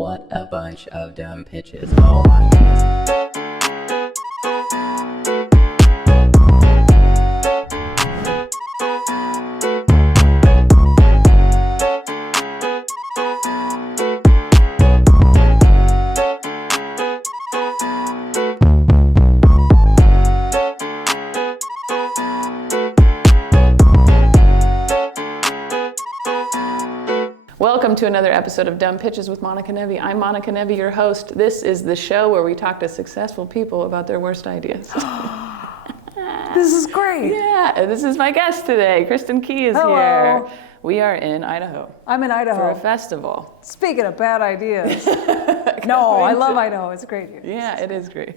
What a bunch of dumb pitches. Oh my goodness. Welcome to another episode of Dumb Pitches with Monica Nevi. I'm Monica Nevi, your host. This is the show where we talk to successful people about their worst ideas. This is great. Yeah, and this is my guest today. Kirstin Key is here. We are in Idaho. I'm in Idaho. For a festival. Speaking of bad ideas. No, I love Idaho. It's great here. Yeah, it is great.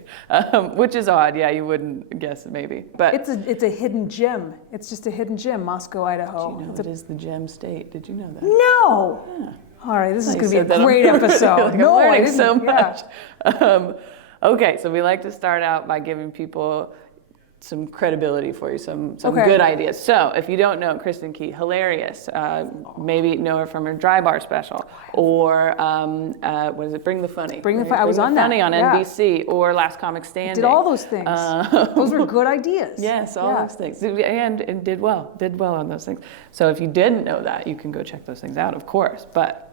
Which is odd. Yeah, you wouldn't guess it maybe. But it's a hidden gem. It's just a hidden gem, Moscow, Idaho. You know, it is the gem state. Did you know that? No. Yeah. All right, this is going to be a great episode. Like, no, I'm learning so much. Yeah. Okay, so we like to start out by giving people some credibility for you, some good ideas. So if you don't know Kirstin Key, hilarious. Maybe know her from her Dry Bar special, or what is it? Bring the Funny. Bring the Funny. I was on that. Funny on NBC, or Last Comic Standing. Did all those things. Those were good ideas. Yes, all those things, and did well on those things. So if you didn't know that, you can go check those things out, of course. But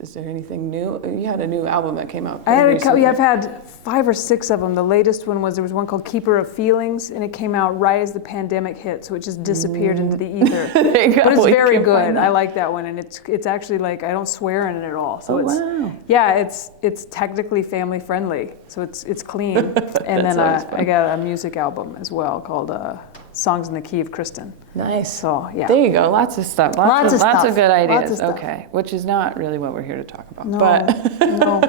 is there anything new? You had a new album that came out. I've had 5 or 6 of them. The latest one there was one called Keeper of Feelings, and it came out right as the pandemic hit, so it just disappeared into the ether. But it's very good. I like that one, and it's actually like I don't swear in it at all. So it's technically family friendly, so it's clean. And then I got a music album as well called Songs in the Key of Kristin. Nice. So yeah. There you go. Lots of stuff. Lots of good ideas. Lots of stuff. Okay. Which is not really what we're here to talk about. No.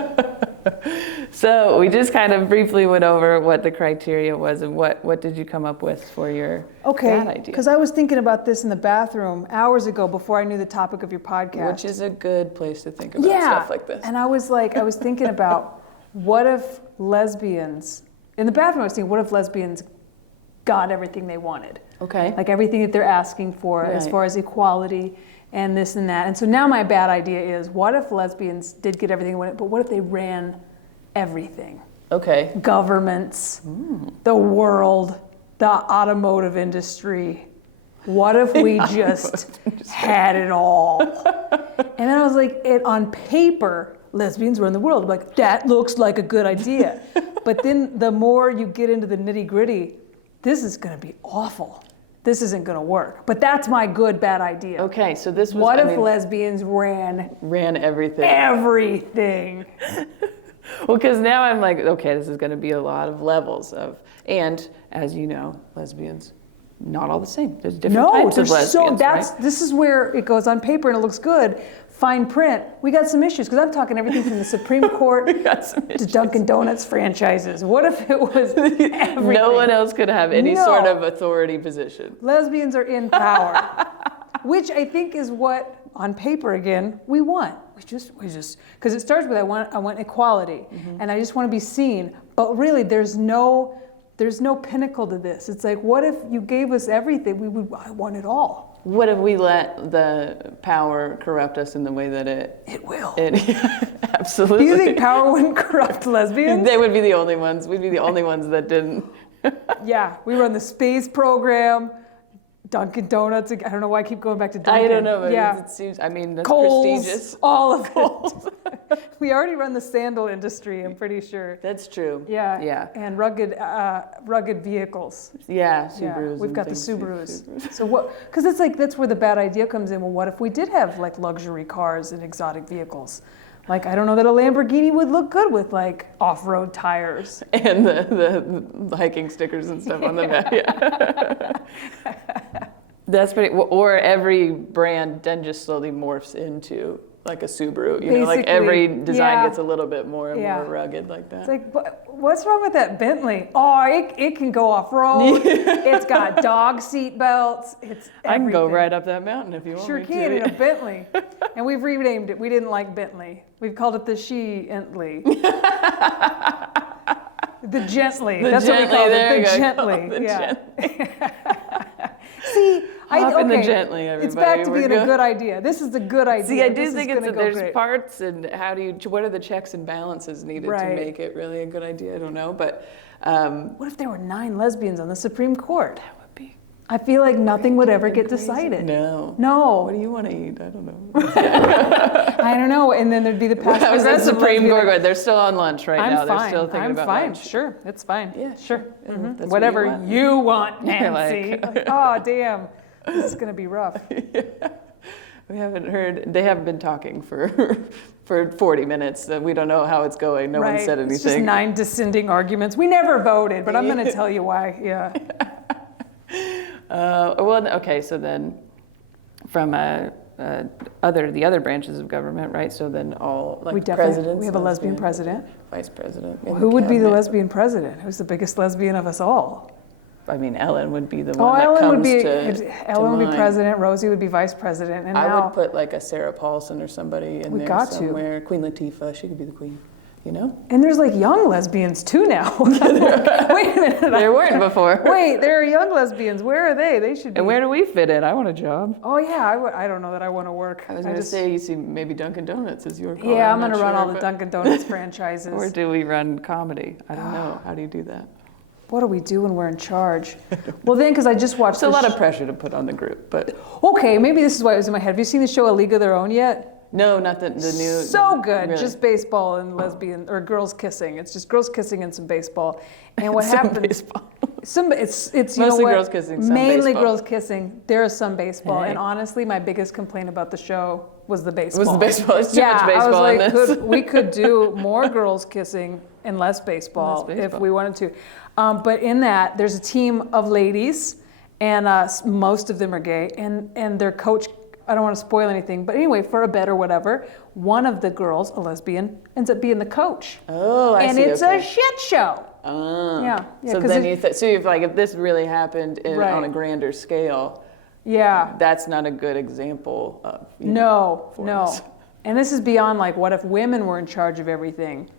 So we just kind of briefly went over what the criteria was and what did you come up with for your bad idea? Because I was thinking about this in the bathroom hours ago before I knew the topic of your podcast. Which is a good place to think about stuff like this. And I was thinking about what if lesbians, in the bathroom I was thinking, what if lesbians got everything they wanted? Okay. Like everything that they're asking for as far as equality and this and that. And so now my bad idea is, what if lesbians did get everything they wanted, but what if they ran everything? Okay. Governments, the world, the automotive industry. What if we just had it all? And then I was like, on paper, lesbians run the world. I'm like, that looks like a good idea. But then the more you get into the nitty gritty, this is going to be awful. This isn't going to work. But that's my bad idea. Okay, so this was... What if lesbians ran everything? Everything. Well, because now I'm like, okay, this is going to be a lot of levels of... And, as you know, lesbians, not all the same. There's different types of lesbians, right? This is where it goes on paper and it looks good. Fine print, we got some issues, because I'm talking everything from the Supreme Court to Dunkin Donuts franchises. What if it was everything? No one else could have any sort of authority position. Lesbians are in power, which I think is what, on paper again, we want. We just, because it starts with I want equality, and I just want to be seen. But really, there's no pinnacle to this. It's like, what if you gave us everything? I want it all. What if we let the power corrupt us in the way that it will? Absolutely. Do you think power wouldn't corrupt lesbians? They would be the only ones. We'd be the only ones that didn't. Yeah, we run the space program, Dunkin Donuts. I don't know why I keep going back to Dunkin. I don't know, but it seems, that's Kohl's, prestigious. All of it. We already run the sandal industry, I'm pretty sure. That's true. Yeah. And rugged vehicles. Yeah, Subarus. We've got the Subarus. So because it's like, that's where the bad idea comes in. Well, what if we did have like luxury cars and exotic vehicles? Like, I don't know that a Lamborghini would look good with like off-road tires. And the hiking stickers and stuff on the back. Yeah. That's pretty, or every brand then just slowly morphs into like a Subaru, know, like every design gets a little bit more and more rugged like that. It's like, what's wrong with that Bentley? Oh, it can go off-road. It's got dog seat belts. It's everything. I can go right up that mountain if you want me to. Sure can, in a Bentley. And we've renamed it. We didn't like Bentley. We've called it the She-Entley. The Gently. That's what we called it. The Gently. The Gently. See, Hop in the gently, everybody. It's back to being a good idea. This is a good idea. See, I do This think is it's gonna go there's great. parts, and what are the checks and balances needed to make it really a good idea? I don't know, but what if there were 9 lesbians on the Supreme Court? that would be. I feel like nothing would ever get crazy. decided. No. No. What do you want to eat? I don't know. I don't know. And then there'd be the passive I was at aggressive Supreme lesbian. Court. They're still on lunch right now. I'm They're fine. still thinking I'm about fine. lunch. Sure, it's fine. Yeah, sure. Yeah, Mhm. that's Whatever what you want, You're Nancy. like- Oh, damn. This is gonna be rough. We haven't heard. They haven't been talking for 40 minutes. We don't know how it's going. No one said anything. It's just 9 dissenting arguments. We never voted, but I'm gonna tell you why. Yeah. Well, okay. So then, from the other branches of government, right? So then all like We definitely presidents. we have a lesbian president. Vice president. Who would be the cabinet. lesbian president? Who's the biggest lesbian of us all? I mean, Ellen would be the Oh, one that Ellen comes would be to Ellen would be mind. president. Rosie would be vice president, and I now would put like a Sarah Paulson or somebody in We there got to. somewhere. Queen Latifah, she could be the queen. You know? and there's like young lesbians too now. Wait a minute. There weren't before. Wait, there are young lesbians. Where are they? They should be. And where do we fit in? I want a job. Oh yeah, I don't know that I want to work. I was going to say, you see, maybe Dunkin' Donuts is your call. Yeah, I'm going not to run sure, all the but- Dunkin' Donuts franchises. Or do we run comedy? I don't know. How do you do that? What do we do when we're in charge? Well, then, because I just watched. It's a lot of pressure to put on the group, but Okay, maybe this is why it was in my head. Have you seen the show A League of Their Own yet? no, not the new. So good, really. just baseball and lesbian or girls kissing. It's just girls kissing and some baseball. And what Some happens? baseball. It's you know Mostly what? girls kissing, some Mainly baseball. girls kissing. There is some baseball, Hey. and honestly, my biggest complaint about the show was the baseball. Was the baseball? It's too yeah, much baseball I was in like, this. we could do more girls kissing and less baseball, Less if baseball. we wanted to. But in that, there's a team of ladies, and most of them are gay, and their coach. I don't want to spoil anything, but anyway, for a bet or whatever, one of the girls, a lesbian, ends up being the coach. Oh, I and see. it's okay. a shit show. Ah. Yeah, So 'cause then it- so you've like, if this really happened Right. on a grander scale, Yeah. that's not a good example of. you know, No, for no. us. And this is beyond like, what if women were in charge of everything?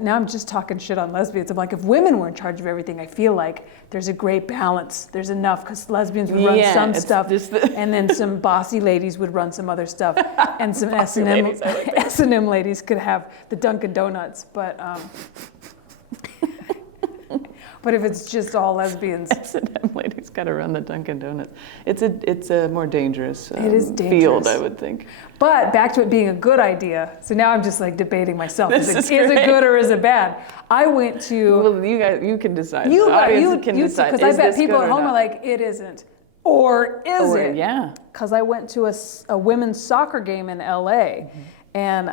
Now I'm just talking shit on lesbians. I'm like, if women were in charge of everything, I feel like there's a great balance. There's enough because lesbians would run Yeah, some it's stuff, just the- and then some bossy ladies would run some other stuff, and some Bossy S&M ladies, I like that. S&M ladies could have the Dunkin' Donuts. But but if it's just all lesbians, S&M ladies got to run the Dunkin' Donuts. It's a more dangerous, It is field, dangerous. I would think. But back to it being a good idea. So now I'm just like debating myself. This Is is it great. good or is it bad? I went to Well, you can decide. you The audience you can you decide. because I Is bet this people good at or home not? are like, it isn't, or is Or, it? yeah. Because I went to a women's soccer game in LA, and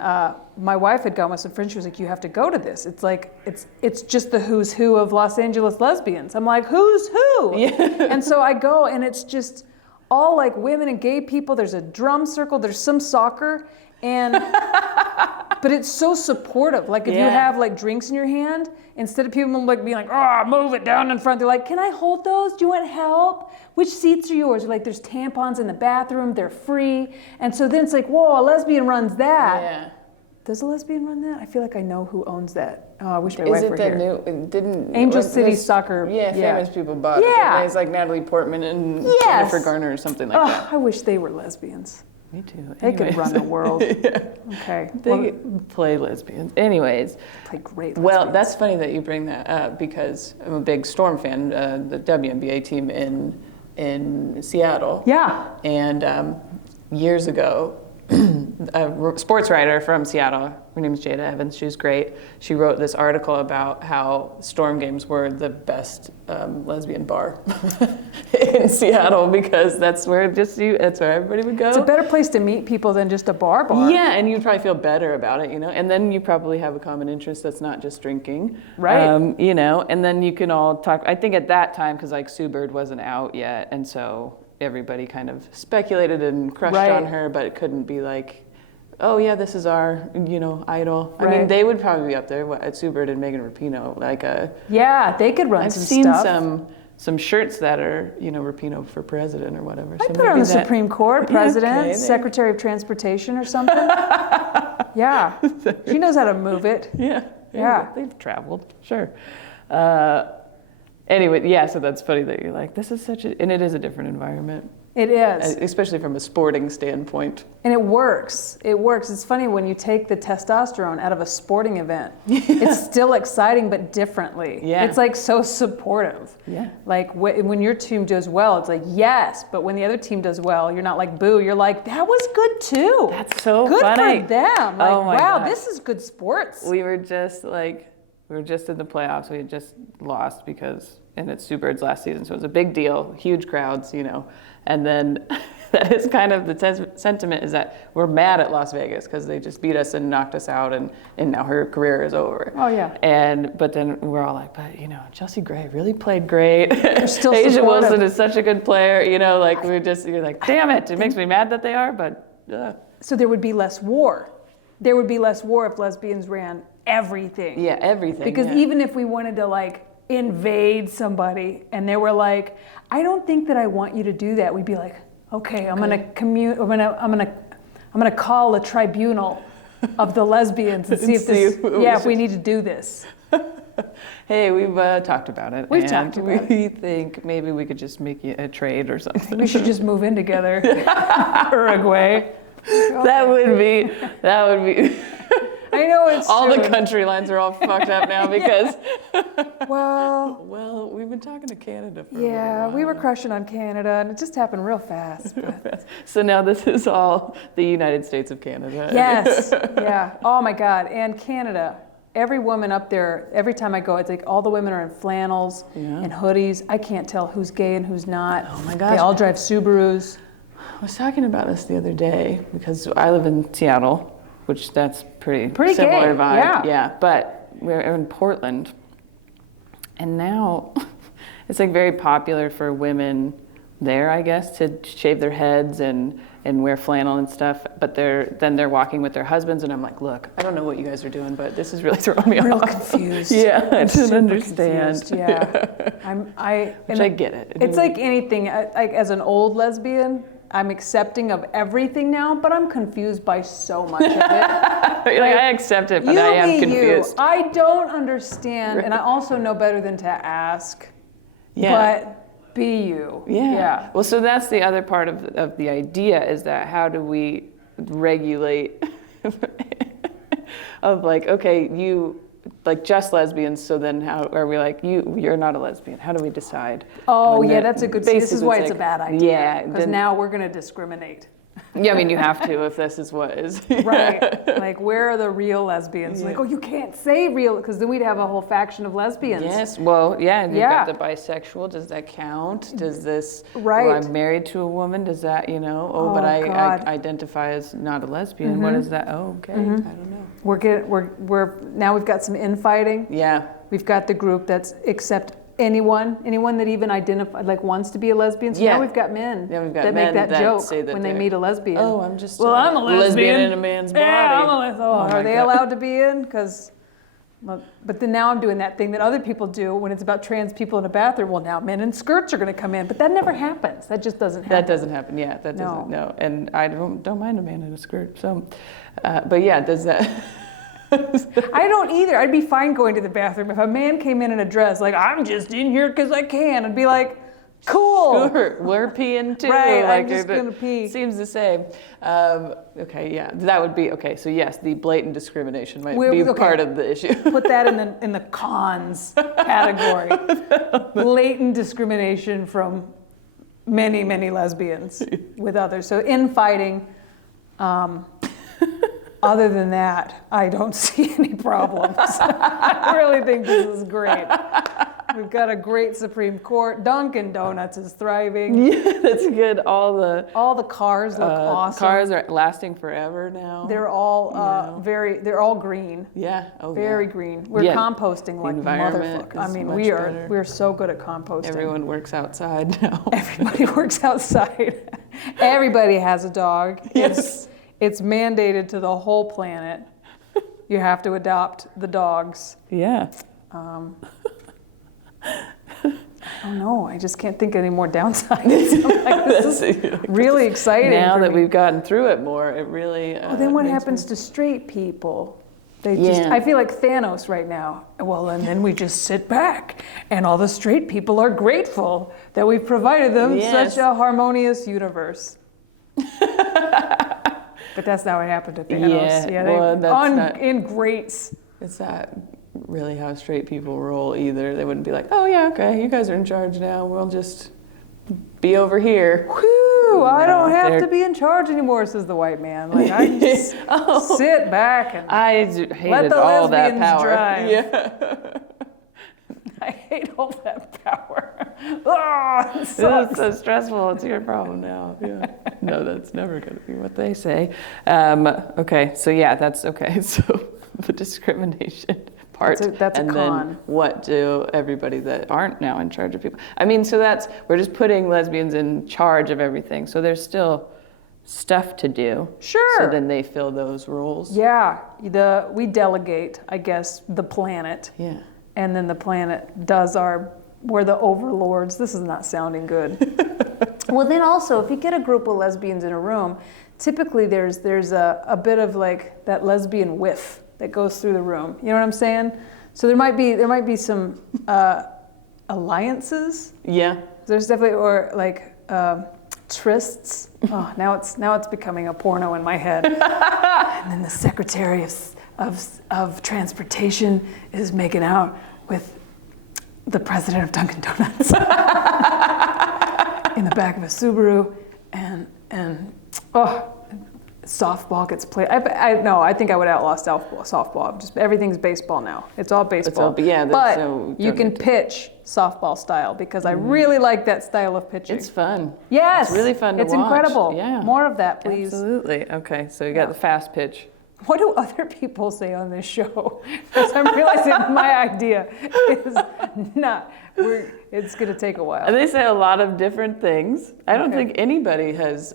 my wife had gone with some friends. She was like, "You have to go to this. It's like it's just the who's who of Los Angeles lesbians." I'm like, "Who's who?" Yeah. And so I go, and it's just all like women and gay people. There's a drum circle. There's some soccer, and but it's so supportive. Like if you Yeah. have like drinks in your hand, instead of people like being like, "Oh, move it down in front," they're like, "Can I hold those? Do you want help? Which seats are yours?" Like there's tampons in the bathroom. They're free. And so then it's like, whoa, a lesbian runs that. Yeah. Does a lesbian run that? I feel like I know who owns that. Oh, I wish my Is wife it were that here. new? It didn't Angel was City this- Soccer. Yeah, famous people bought it. Yeah. It's like Natalie Portman and Yes. Jennifer Garner or something like Oh, that. I wish they were lesbians. Me too. They could run the world. Yeah. Okay. They Well, play lesbians. Anyways, play great well, lesbians. that's funny that you bring that up because I'm a big Storm fan. The WNBA team in Seattle. Yeah. And years ago, a sports writer from Seattle, her name is Jada Evans, she's great. She wrote this article about how Storm games were the best lesbian bar in Seattle because that's where everybody would go. It's a better place to meet people than just a bar. Yeah, and you'd probably feel better about it, you know. And then you probably have a common interest that's not just drinking, Right. You know. And then you can all talk. I think at that time, because like Sue Bird wasn't out yet, and so everybody kind of speculated and crushed Right. on her, but it couldn't be like, oh yeah, this is our, you know, idol. I mean, Right. they would probably be up there at Sue Bird and Megan Rapinoe. Like Yeah, they could run I've some seen stuff. some shirts that are, you know, Rapinoe for president or whatever. I put her on the Supreme Court, Yeah, president, okay, secretary of transportation or something. Yeah, she knows how to move it. Yeah. Yeah. They've traveled, sure. Anyway, yeah, so that's funny that you're like, this is and it is a different environment. It is. especially from a sporting standpoint. And it works. It works. It's funny when you take the testosterone out of a sporting event, it's still exciting, but differently. Yeah. It's like so supportive. Yeah. Like when your team does well, it's like, yes, but when the other team does well, you're not like, boo, you're like, that was good too. That's so good funny. for them. Like, Oh my wow, gosh. this is good sports. We were just in the playoffs. We had just lost and it's Sue Bird's last season, so it was a big deal, huge crowds, And then that is kind of the sentiment is that we're mad at Las Vegas because they just beat us and knocked us out, and now her career is over. Oh, yeah. But then we're all like, but Chelsea Gray really played great. Still Asia supportive. Wilson is such a good player. You're like, damn it, it makes me mad that they are, but. So there would be less war. There would be less war if lesbians ran everything. Yeah, everything. Because yeah. even if we wanted to invade somebody and they were like, I don't think that I want you to do that, we'd be like, okay, I'm gonna call a tribunal of the lesbians and see if we need to do this. Hey, we've talked about it. We've talked about it. We think maybe we could just make a trade or something. We should just move in together. Uruguay. That would be. I know it's all true. the country lines are all fucked up now because. Well, we've been talking to Canada for a while. we were crushing on Canada, and it just happened real fast. So now this is all the United States of Canada. Yes, yeah. Oh my God, and Canada. Every woman up there, every time I go, it's like all the women are in flannels and hoodies. I can't tell who's gay and who's not. Oh my gosh. They all drive Subarus. I was talking about this the other day because I live in Seattle, which that's pretty similar gay, vibe. yeah. But we're in Portland, and now it's very popular for women there, I guess, to shave their heads and wear flannel and stuff. But they're walking with their husbands, and I'm like, look, I don't know what you guys are doing, but this is really throwing me Real off. confused. Yeah, I don't Super understand. confused, yeah. I get it. It's like anything. As an old lesbian, I'm accepting of everything now, but I'm confused by so much of it. I accept it, but I am confused. I don't understand, and I also know better than to ask. Yeah. But be you. Yeah. Well, so that's the other part of the idea is that how do we regulate of okay, you just lesbians, so then how are we you're not a lesbian? How do we decide? Oh, yeah, that's a good. This is why it's a bad idea. Yeah. Because now we're going to discriminate. Yeah, I mean, you have to if this is what is. Right. Where are the real lesbians? Yeah. You can't say real, because then we'd have a whole faction of lesbians. Yes. Well, yeah. You've got the bisexual. Does that count? Does this? Right. Well, I'm married to a woman. Does that? But I identify as not a lesbian. Mm-hmm. What is that? Oh, okay. Mm-hmm. I don't know. We're now we've got some infighting. Yeah. We've got the group that's accept anyone that even wants to be a lesbian. So now we've got men that make that joke say that when they meet a lesbian. Oh, I'm just I'm a lesbian in a man's body. Yeah, I'm a lesbian. Are they God. allowed to be in? But then now I'm doing that thing that other people do when it's about trans people in a bathroom. Well, now men in skirts are going to come in, but that never happens. That just doesn't happen. That doesn't happen. Yeah, that doesn't. No, and I don't mind a man in a skirt. So, but yeah, does that? I don't either. I'd be fine going to the bathroom if a man came in a dress I'm just in here because I can. I'd be like, cool. Sure, we're peeing too. Right, I'm just gonna pee. Seems the same. Okay, yeah, that would be okay. So yes, the blatant discrimination might be part of the issue. Put that in the cons category. Blatant discrimination from many, many lesbians with others. So infighting. Other than that, I don't see any problems. I really think this is great. We've got a great Supreme Court. Dunkin Donuts is thriving. Yeah, that's good. All the cars look awesome. Cars are lasting forever now. They're all they're all green. Yeah. Oh, very green. We're composting like environment motherfucker. I mean, we're so good at composting. Everyone works outside now. Everybody works outside. Everybody has a dog. Yes. It's mandated to the whole planet. You have to adopt the dogs. Yeah. I don't know. I just can't think of any more downsides. This is really exciting. Now that we've gotten through it more, it really. Well, then what happens to straight people? They just, Yeah. I feel like Thanos right now. Well, and then we just sit back, and all the straight people are grateful that we've provided them Yes. such a harmonious universe. But that's not what happened to Thanos. Yeah, well, that's not- ingrates. It's not really how straight people roll either. They wouldn't be like, oh yeah, okay, you guys are in charge now. We'll just be over here. Whew, I don't have they're- to be in charge anymore, says the white man. Like, I can just sit back and Hated the all that lesbians power. drive. Yeah. I hate all that power. Oh, it This sucks. is so stressful. It's your problem now. Yeah. No, that's never going to be what they say. Okay, so yeah, that's okay. So the discrimination part. That's a and con. then what do everybody that aren't now in charge of people? I mean, so we're just putting lesbians in charge of everything. So there's still stuff to do. Sure. So then they fill those roles. Yeah, we delegate, I guess, the planet. Yeah. And then the planet we're the overlords. This is not sounding good. Well, then also, if you get a group of lesbians in a room, typically there's a bit of like that lesbian whiff that goes through the room. You know what I'm saying? So there might be some alliances. Yeah. There's definitely, or like trysts. Oh, now it's becoming a porno in my head. And then the Secretary of Transportation is making out with the president of Dunkin Donuts in the back of a Subaru, and softball gets played. I think I would outlaw softball. Just everything's baseball now. It's all baseball. But you can pitch softball style because I really like that style of pitching. It's fun. Yes, It's really fun to It's watch. incredible. Yeah. More of that, please. Absolutely. Okay, so you got the fast pitch. What do other people say on this show? Because I'm realizing my idea is not. It's going to take a while. And they say a lot of different things. I don't Okay. think anybody has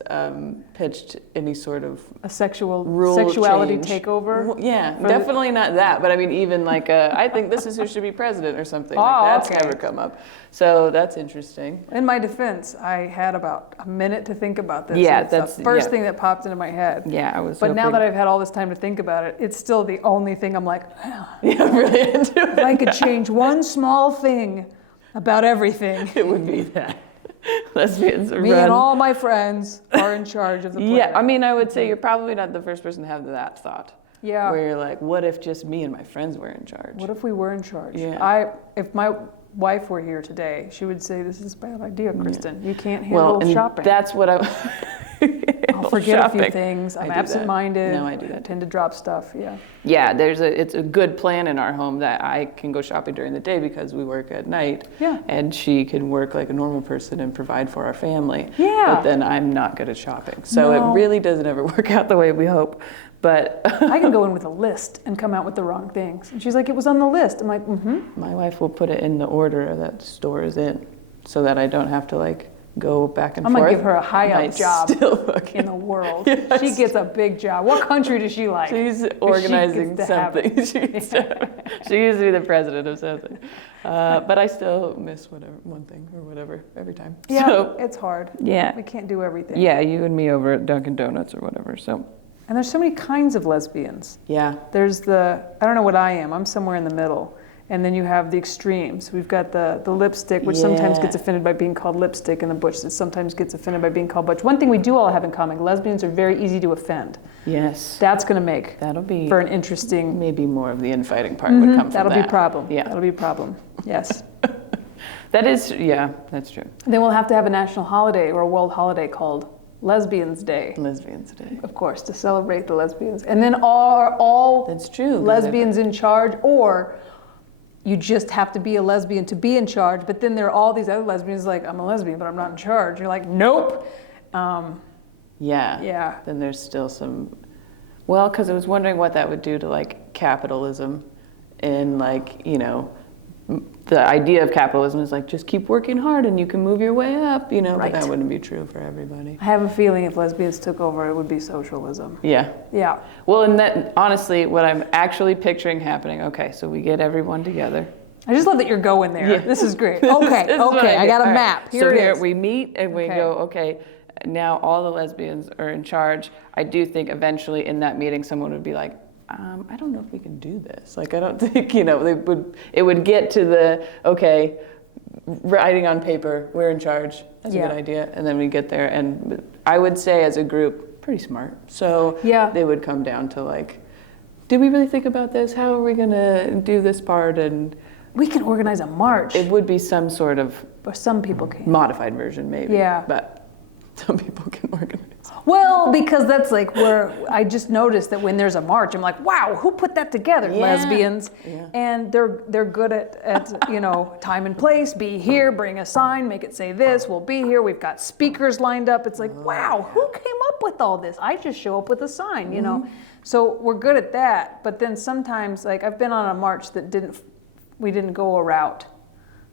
pitched any sort of A sexuality change. takeover? Well, yeah, For- definitely not that. But I mean, even like I think this is who should be president or something. Oh, Like that's okay. never come up. So that's interesting. In my defense, I had about a minute to think about this. Yeah, It's that's- the first yeah. thing that popped into my head. Yeah, I was. But now hoping- that I've had all this time to think about it, it's still the only thing I'm like, yeah, I'm really into it. if I could change one small thing about everything, It would be that lesbians me run. and all my friends are in charge of the planet. Yeah, I mean, I would say you're probably not the first person to have that thought. Yeah. Where you're like, what if just me and my friends were in charge? What if we were in charge? Yeah. If my wife were here today, she would say, "This is a bad idea, Kristin. You can't handle and shopping." that's what I. I'll forget a few shopping. things. I I'm do that. absent-minded. No, I do that. tend to drop stuff. Yeah. Yeah, it's a good plan in our home that I can go shopping during the day because we work at night. Yeah. And she can work like a normal person and provide for our family. Yeah. But then I'm not good at shopping. So No. it really doesn't ever work out the way we hope. But I can go in with a list and come out with the wrong things. And she's like, "It was on the list." I'm like, "Mm-hmm." my wife will put it in the order that the store is in so that I don't have to like go back and I'm forth. gonna give her a And high I up job still fucking- in the world. Yes. She gets a big job. What country does she like? She's organizing gets to have something. She used to be the president of something. But I still miss one thing or whatever every time. Yeah, So, it's hard. yeah. We can't do everything. Yeah, you and me over at Dunkin Donuts or whatever. So, And there's so many kinds of lesbians. yeah. There's I don't know what I am. I'm somewhere in the middle. And then you have the extremes. We've got the lipstick, which sometimes Yeah. gets offended by being called lipstick, and the butch that sometimes gets offended by being called butch. One thing we do all have in common, lesbians are very easy to offend. Yes. That's going to make That'll be for an interesting... maybe more of the infighting part would come from That'll that. be a problem. Yeah. That'll be a problem. Yes. That is, yeah, that's true. Then we'll have to have a national holiday or a world holiday called Lesbians Day, Lesbians Day. of course, to celebrate the lesbians. And then all That's true. 'cause lesbians in charge, or you just have to be a lesbian to be in charge. But then there are all these other lesbians like, I'm a lesbian, but I'm not in charge. You're like, nope. Yeah. Yeah. Then there's still some. Well, because I was wondering what that would do to like capitalism, and like the idea of capitalism is like just keep working hard and you can move your way up, Right. But that wouldn't be true for everybody. I have a feeling if lesbians took over, it would be socialism. Yeah. Yeah. Well, and that honestly, what I'm actually picturing happening. Okay, so we get everyone together. I just love that you're going there. Yeah. This is great. Okay, This is what okay, I do. got a All right. map. Here so it here is. we meet and we Okay. go, okay, now all the lesbians are in charge. I do think eventually in that meeting someone would be like, I don't know if we can do this. Like, I don't think, it would get to the, okay, writing on paper, we're in charge. That's a good idea. And then we get there. And I would say as a group, pretty smart. So they would come down to like, did we really think about this? How are we going to do this part? And we can organize a march. it would be some sort of Or some people can. modified version maybe. Yeah. But some people can organize. Well, because that's like where I just noticed that when there's a march, I'm like, wow, who put that together? Yeah. Lesbians. Yeah. And they're good at time and place, be here, bring a sign, make it say this, we'll be here, we've got speakers lined up. It's like, wow, who came up with all this? I just show up with a sign, you know? So we're good at that. But then sometimes, like I've been on a march that we didn't go a route.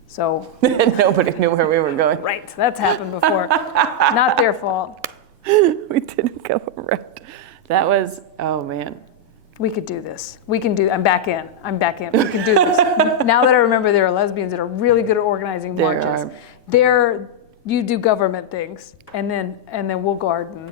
So nobody knew where we were going. right, that's happened before. Not their fault. We didn't go around. That was, oh man. We could do this. We can do. I'm back in. We can do this. Now that I remember, there are lesbians that are really good at organizing marches. You do government things, and then we'll garden,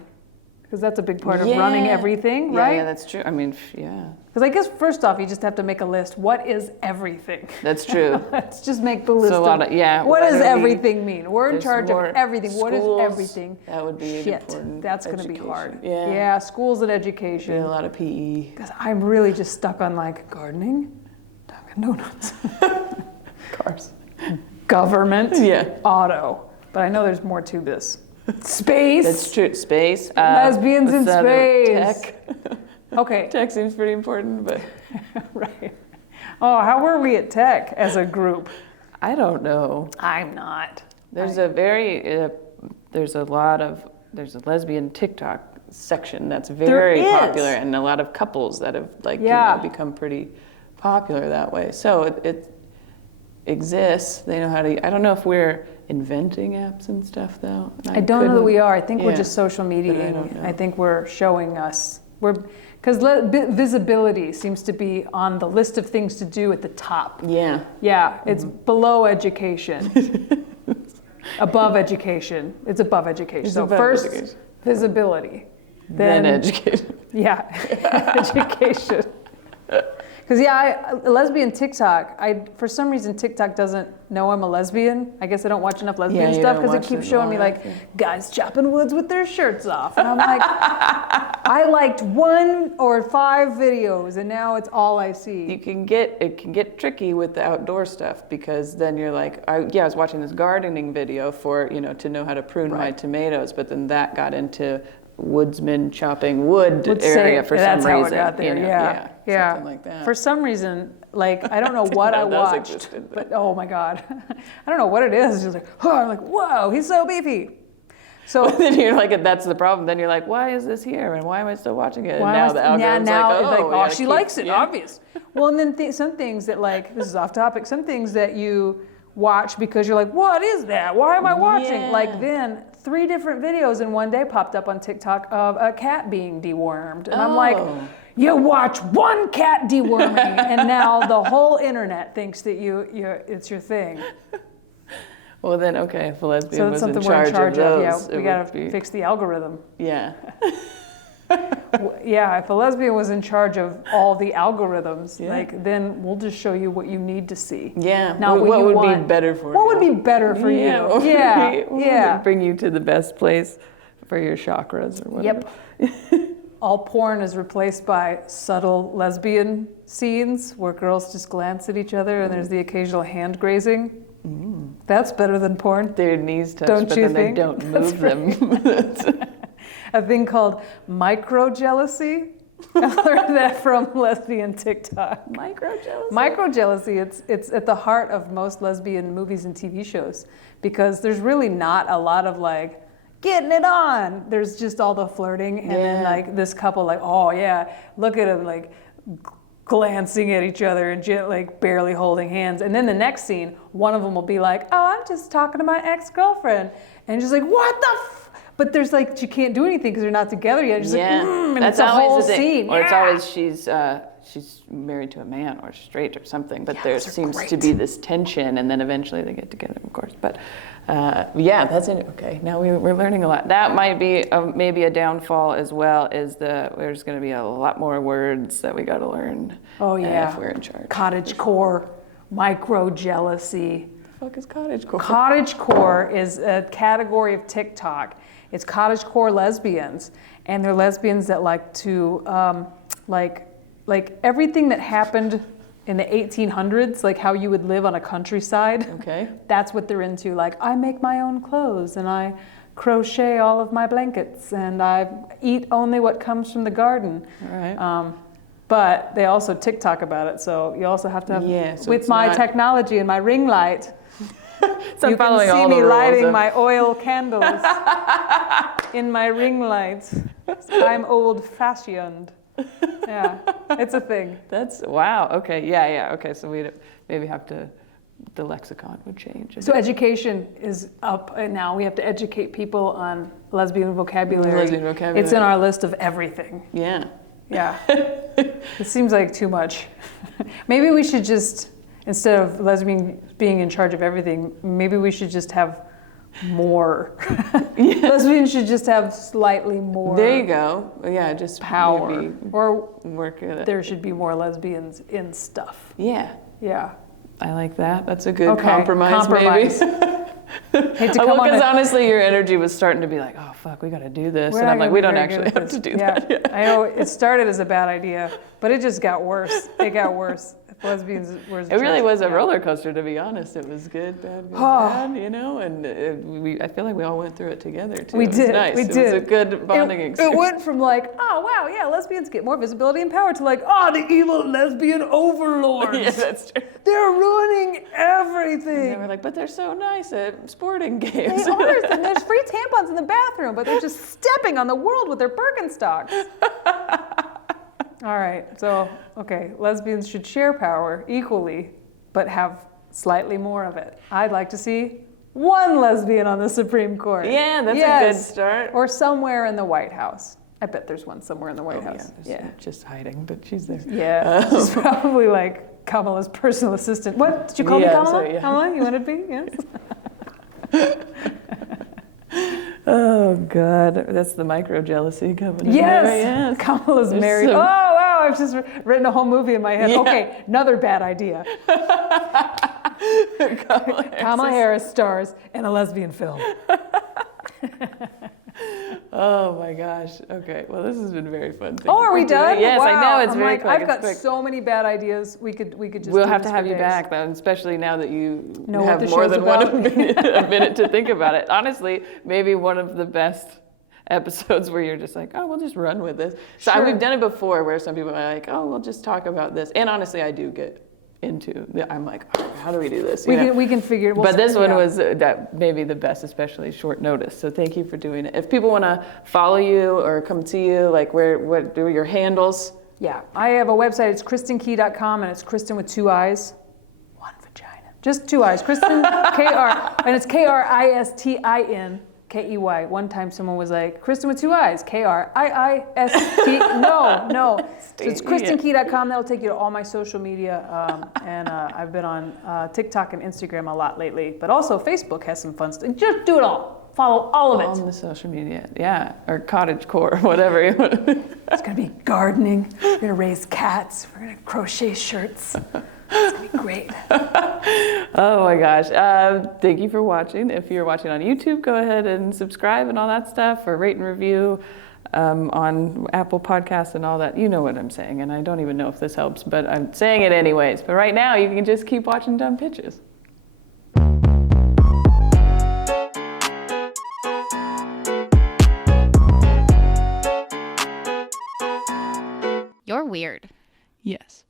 because that's a big part of running everything, right? Yeah, that's true. I mean, yeah. Because I guess first off, you just have to make a list. What is everything? That's true. Let's just make the list. So what does everything mean? We're in There's charge of more everything. What is schools, everything? That would be Shit, important. that's going to be Education. hard. Yeah. Yeah, schools and Be education. a lot of PE. Because I'm really just stuck on like gardening, Dunkin Donuts, Cars. government, Yeah. auto. But I know there's more to this. Space. That's true. Space. Lesbians in what's the other- space. Tech. Okay. Tech seems pretty important, but Right. Oh, how were we at tech as a group? I don't know. I'm not. There's a lesbian TikTok section that's very There is. popular, and a lot of couples that have become pretty popular that way. So it exists. They know how to. I don't know if we're inventing apps and stuff though. I don't know that we are. I think we're Yeah. just social media. But I don't know. I think we're showing us. Because visibility seems to be on the list of things to do at the top. Yeah. Yeah, it's below education. Above education. It's above education. It's so above first, education. visibility. Then education. Yeah, education. Because lesbian TikTok, for some reason TikTok doesn't know I'm a lesbian. I guess I don't watch enough lesbian you stuff don't because it watch keeps it showing me all like that. guys chopping woods with their shirts off. And I'm like, I liked 1 or 5 videos and now it's all I see. It can get tricky with the outdoor stuff, because then you're like, I was watching this gardening video for, to know how to prune my tomatoes, but then that got into woodsman chopping wood area for some reason. That's how it got there. Yeah. Something like that. For some reason, like I don't know what I know those watched, existed, but oh my god, I don't know what it is. It's just like, I'm like, whoa, he's so beefy. So then you're like, that's the problem. Then you're like, why is this here, and why am I still watching it? And now the algorithm's like, she likes it, obvious. Well, and then some things that like, this is off topic. Some things that you watch because you're like, what is that? Why am I watching? Yeah. Like then 3 different videos in one day popped up on TikTok of a cat being dewormed, and I'm like, you watch one cat deworming, and now the whole internet thinks that it's your thing. Well, then, okay, if a lesbian So was that's something in we're in charge of of. those, Yeah, we gotta fix the algorithm. Yeah. Yeah, if a lesbian was in charge of all the algorithms, then we'll just show you what you need to see. Yeah. Not what you would want. be better for you? What would be better for you? Yeah, yeah. Bring you to the best place for your chakras or whatever. Yep. All porn is replaced by subtle lesbian scenes where girls just glance at each other and there's the occasional hand grazing. That's better than porn. Their knees touch, Don't but you then think? they don't move them. A thing called micro-jealousy. I learned that from lesbian TikTok. Micro-jealousy? Micro-jealousy, it's at the heart of most lesbian movies and TV shows because there's really not a lot of like, getting it on. There's just all the flirting and then like this couple like, oh yeah, look at them like glancing at each other and like barely holding hands. And then the next scene, one of them will be like, oh, I'm just talking to my ex-girlfriend. And she's like, what the But there's like, she can't do anything because they're not together yet. She's like, and that's it's a always whole the thing. scene. Or it's always she's married to a man or straight or something, but Yeah, there those are seems to great. be this tension, and then eventually they get together, of course. But yeah, that's it. Okay, now we're learning a lot. That might be maybe a downfall as well, is there's going to be a lot more words that we got to learn. Oh yeah. If we're in charge. Cottagecore, micro jealousy. Fuck is cottagecore? Cottagecore is a category of TikTok. It's cottagecore lesbians, and they're lesbians that like to like everything that happened in the 1800s, like how you would live on a countryside. Okay. That's what they're into. Like, I make my own clothes, and I crochet all of my blankets, and I eat only what comes from the garden. All right. But they also TikTok about it, so you also have to have, so with it's my not- technology and my ring light, So you can following see all the me rules lighting of- my oil candles in my ring light. I'm old-fashioned. Yeah, it's a thing. That's wow. Okay. Yeah. Okay. So we maybe have to. The lexicon would change. So education is up now. We have to educate people on lesbian vocabulary. Lesbian vocabulary. It's in our list of everything. Yeah. Yeah. It seems like too much. Maybe we should just, instead of lesbian being in charge of everything, maybe we should just have more. Lesbians should just have slightly more. There you go. Yeah. Just Power. maybe Or work at it. there should be more lesbians in stuff. Yeah. Yeah. I like that. That's a good Okay, compromise, maybe. Hate to come Well, on because a- honestly, your energy was starting to be like, oh, fuck, we got to do this. We're And not I'm like, gonna we be don't very actually good at have to this. do that. Yeah. I know it started as a bad idea, but it just got worse. It got worse. If lesbians were. It really was a roller coaster, to be honest. It was good, bad, bad, you know? And I feel like we all went through it together, too. We It was did. nice. We It did. was a good bonding experience. It went from like, oh wow, yeah, lesbians get more visibility and power, to like, oh, the evil lesbian overlords. Yeah, that's true. They're ruining And everything. they were like, but they're so nice at sporting They games. are, and there's free tampons in the bathroom, but they're just stepping on the world with their Birkenstocks. All right, so, okay, lesbians should share power equally, but have slightly more of it. I'd like to see one lesbian on the Supreme Court. Yeah, that's a Yes. good start. Or somewhere in the White House. I bet there's one somewhere in the White House. Yeah, just hiding, but she's there. Yeah, she's probably like Kamala's personal assistant. What, did you call me Yeah, Kamala? sorry, yeah. Kamala, you wanted to be? Yes. Oh, God. That's the micro jealousy coming in Yes, there. Yes. Kamala's There's married. some- Oh, wow, I've just written a whole movie in my head. Yeah. Okay, another bad idea. Kamala Harris stars in a lesbian film. Oh my gosh. Okay. Well, this has been very fun. Thank Oh, you are for we doing done? it. Yes, I Wow. know it's I'm very like, quick. I've It's got quick. so many bad ideas. We could just. We'll do have this to have for you days. back, though, especially now that you Know what have the more show's than one about. a minute to think about it. Honestly, maybe one of the best episodes where you're just like, oh, we'll just run with this. So Sure. we've done it before where some people are like, oh, we'll just talk about this. And honestly, I do get into. I'm like, oh, how do we do this? You know? We can figure. But this one was that maybe the best, especially short notice. So thank you for doing it. If people want to follow you or come see you, like what are your handles? Yeah, I have a website. It's KristinKey.com, and it's Kristin with 2 eyes, 1 vagina, just 2 eyes. Kristin K-R, and it's KRISTIN KEY. One time someone was like, Kristin with 2 eyes, KRIIST. No. So it's KristinKey.com. That'll take you to all my social media, and I've been on TikTok and Instagram a lot lately, but also Facebook has some fun stuff. Just do it all. Follow all of it. On the social media, yeah, or cottagecore, whatever you want to do. It's gonna be gardening. We're gonna raise cats. We're gonna crochet shirts. It's gonna be great. Oh my gosh. Thank you for watching. If you're watching on YouTube, go ahead and subscribe and all that stuff, or rate and review on Apple Podcasts and all that. You know what I'm saying, and I don't even know if this helps, but I'm saying it anyways. But right now, you can just keep watching dumb pitches. You're weird. Yes.